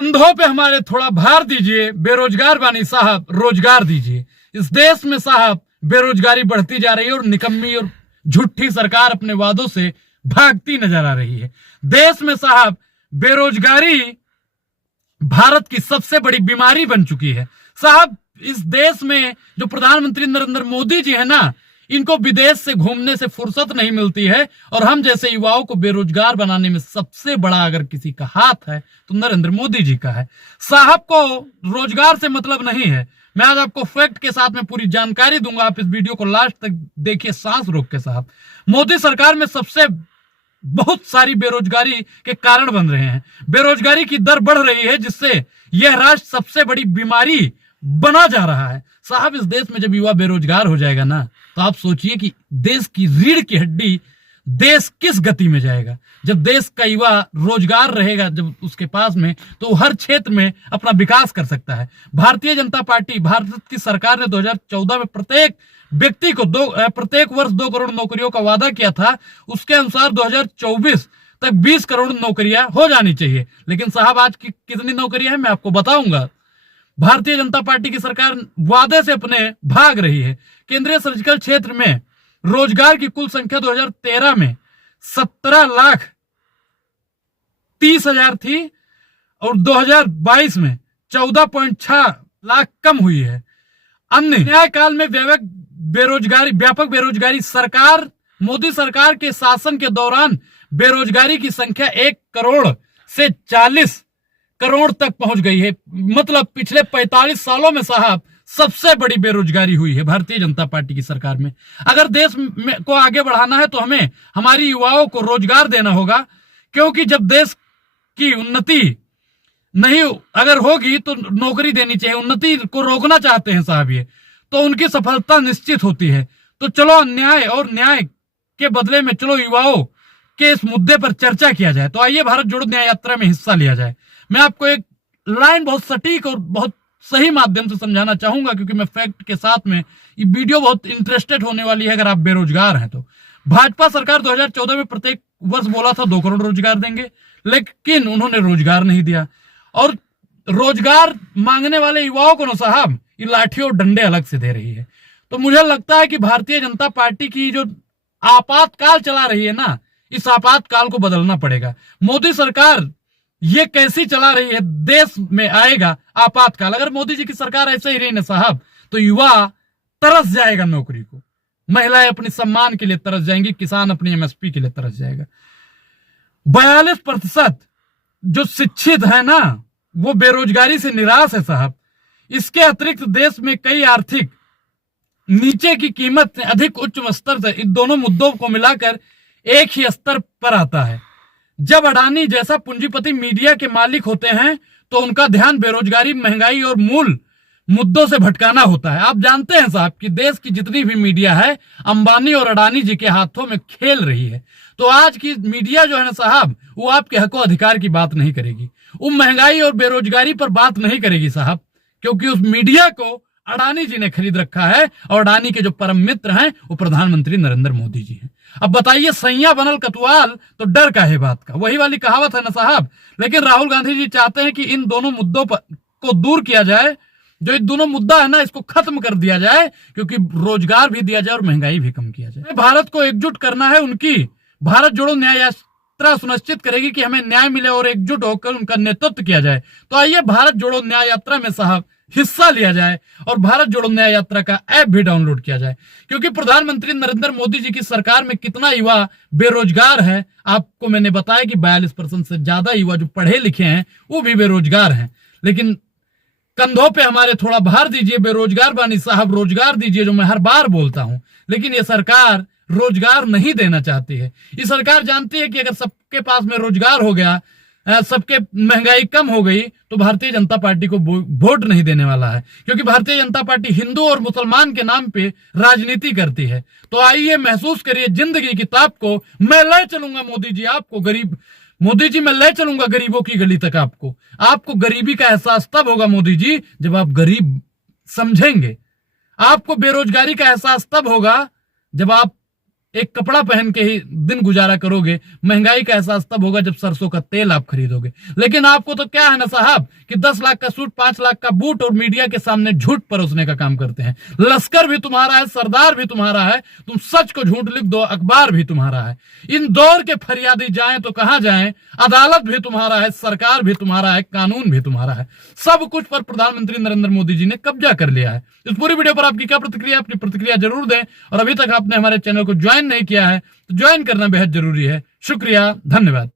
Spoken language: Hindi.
कंधों पे हमारे थोड़ा भार दीजिए, बेरोजगार बानी साहब रोजगार दीजिए। इस देश में साहब बेरोजगारी बढ़ती जा रही है और निकम्मी और झूठी सरकार अपने वादों से भागती नजर आ रही है। देश में साहब बेरोजगारी भारत की सबसे बड़ी बीमारी बन चुकी है साहब। इस देश में जो प्रधानमंत्री नरेंद्र मोदी जी है ना, इनको विदेश से घूमने से फुर्सत नहीं मिलती है और हम जैसे युवाओं को बेरोजगार बनाने में सबसे बड़ा अगर किसी का हाथ है तो नरेंद्र मोदी जी का है। साहब को रोजगार से मतलब नहीं है। मैं आज आपको फैक्ट के साथ में पूरी जानकारी दूंगा, आप इस वीडियो को लास्ट तक देखिए सांस रोक के। साहब मोदी सरकार में सबसे बहुत सारी बेरोजगारी के कारण बन रहे हैं। बेरोजगारी की दर बढ़ रही है जिससे यह राष्ट्र सबसे बड़ी बीमारी बना जा रहा है। साहब इस देश में जब युवा बेरोजगार हो जाएगा ना, तो आप सोचिए कि देश की रीढ़ की हड्डी देश किस गति में जाएगा। जब देश का युवा रोजगार रहेगा जब उसके पास में, तो हर क्षेत्र में अपना विकास कर सकता है। भारतीय जनता पार्टी, भारत की सरकार ने 2014 में प्रत्येक व्यक्ति को प्रत्येक वर्ष 2 करोड़ नौकरियों का वादा किया था। उसके अनुसार 2024 तक 20 करोड़ नौकरियां हो जानी चाहिए। लेकिन साहब आज की कितनी नौकरियां हैं मैं आपको बताऊंगा। भारतीय जनता पार्टी की सरकार वादे से अपने भाग रही है। केंद्रीय सर्जिकल क्षेत्र में रोजगार की कुल संख्या 2013 में 17,30,000 थी और 2022 में 14.6 लाख कम हुई है। अन्य न्यायकाल में व्यापक बेरोजगारी सरकार मोदी सरकार के शासन के दौरान बेरोजगारी की संख्या 1 करोड़ से 40 करोड़ तक पहुंच गई है। मतलब पिछले 45 सालों में साहब सबसे बड़ी बेरोजगारी हुई है भारतीय जनता पार्टी की सरकार में। अगर देश को आगे बढ़ाना है तो हमें हमारी युवाओं को रोजगार देना होगा, क्योंकि जब देश की उन्नति नहीं अगर होगी तो नौकरी देनी चाहिए। उन्नति को रोकना चाहते हैं साहब ये, तो उनकी सफलता निश्चित होती है। तो चलो अन्याय और न्याय के बदले में चलो युवाओं के इस मुद्दे पर चर्चा किया जाए। तो आइए भारत जोड़ो न्याय यात्रा में हिस्सा लिया जाए। मैं आपको एक लाइन बहुत सटीक और बहुत सही माध्यम से समझाना चाहूंगा, क्योंकि मैं फैक्ट के साथ में ये वीडियो बहुत इंटरेस्टेड होने वाली है अगर आप बेरोजगार हैं तो। भाजपा सरकार 2014 में प्रत्येक वर्ष बोला था 2 करोड़ रोजगार देंगे, लेकिन उन्होंने रोजगार नहीं दिया। और रोजगार मांगने वाले युवाओं को ना साहब ये लाठी और डंडे अलग से दे रही है। तो मुझे लगता है कि भारतीय जनता पार्टी की जो आपातकाल चला रही है ना, इस आपातकाल को बदलना पड़ेगा। मोदी सरकार ये कैसी चला रही है, देश में आएगा आपातकाल। अगर मोदी जी की सरकार ऐसे ही रही ना साहब, तो युवा तरस जाएगा नौकरी को, महिलाएं अपने सम्मान के लिए तरस जाएंगी, किसान अपनी एमएसपी के लिए तरस जाएगा। 42% जो शिक्षित है ना वो बेरोजगारी से निराश है साहब। इसके अतिरिक्त देश में कई आर्थिक नीचे की कीमत से अधिक उच्च स्तर से इन दोनों मुद्दों को मिलाकर एक ही स्तर पर आता है। जब अडानी जैसा पूंजीपति मीडिया के मालिक होते हैं तो उनका ध्यान बेरोजगारी, महंगाई और मूल मुद्दों से भटकाना होता है। आप जानते हैं साहब कि देश की जितनी भी मीडिया है अंबानी और अडानी जी के हाथों में खेल रही है। तो आज की मीडिया जो है ना साहब, वो आपके हक और अधिकार की बात नहीं करेगी, वो महंगाई और बेरोजगारी पर बात नहीं करेगी साहब, क्योंकि उस मीडिया को अडानी जी ने खरीद रखा है और अडानी के जो परम मित्र हैं वो प्रधानमंत्री नरेंद्र मोदी जी हैं। अब बताइए, सैया बनल कतवाल तो डर का है बात का, वही वाली कहावत है ना साहब। लेकिन राहुल गांधी जी चाहते हैं कि इन दोनों मुद्दों पर को दूर किया जाए, जो ये दोनों मुद्दा है ना इसको खत्म कर दिया जाए, क्योंकि रोजगार भी दिया जाए और महंगाई भी कम किया जाए। भारत को एकजुट करना है। उनकी भारत जोड़ो न्याय यात्रा सुनिश्चित करेगी कि हमें न्याय मिले और एकजुट होकर उनका नेतृत्व किया जाए। तो आइए भारत जोड़ो न्याय यात्रा में साहब हिस्सा लिया जाए और भारत जोड़ो न्याय यात्रा का ऐप भी डाउनलोड किया जाए, क्योंकि प्रधानमंत्री नरेंद्र मोदी जी की सरकार में कितना युवा बेरोजगार है आपको मैंने बताया कि 42% से ज्यादा युवा जो पढ़े लिखे हैं वो भी बेरोजगार हैं। लेकिन कंधों पे हमारे थोड़ा भार दीजिए, बेरोजगार बानी साहब रोजगार दीजिए, जो मैं हर बार बोलता हूं। लेकिन ये सरकार रोजगार नहीं देना चाहती है। ये सरकार जानती है कि अगर सबके पास में रोजगार हो गया, सबके महंगाई कम हो गई, तो भारतीय जनता पार्टी को वोट नहीं देने वाला है, क्योंकि भारतीय जनता पार्टी हिंदू और मुसलमान के नाम पे राजनीति करती है। तो आइए महसूस करिए जिंदगी की ताप को। मैं ले चलूंगा मोदी जी आपको मोदी जी मैं ले चलूंगा गरीबों की गली तक। आपको गरीबी का एहसास तब होगा मोदी जी जब आप गरीब समझेंगे। आपको बेरोजगारी का एहसास तब होगा जब आप एक कपड़ा पहन के ही दिन गुजारा करोगे। महंगाई का एहसास तब होगा जब सरसों का तेल आप खरीदोगे। लेकिन आपको तो क्या है ना साहब कि 10 लाख का सूट, 5 लाख का बूट और मीडिया के सामने झूठ परोसने का काम करते हैं। लश्कर भी तुम्हारा है, सरदार भी तुम्हारा है, तुम सच को झूठ लिख दो, अखबार भी तुम्हारा है। इन दौर के फरियादी जाएं तो कहां जाएं, अदालत भी तुम्हारा है, सरकार भी तुम्हारा है, कानून भी तुम्हारा है। सब कुछ पर प्रधानमंत्री नरेंद्र मोदी जी ने कब्जा कर लिया है। इस पूरी वीडियो पर आपकी क्या प्रतिक्रिया, अपनी प्रतिक्रिया जरूर दें। और अभी तक आपने हमारे चैनल को ज्वाइन नहीं किया है तो ज्वाइन करना बेहद जरूरी है। शुक्रिया, धन्यवाद।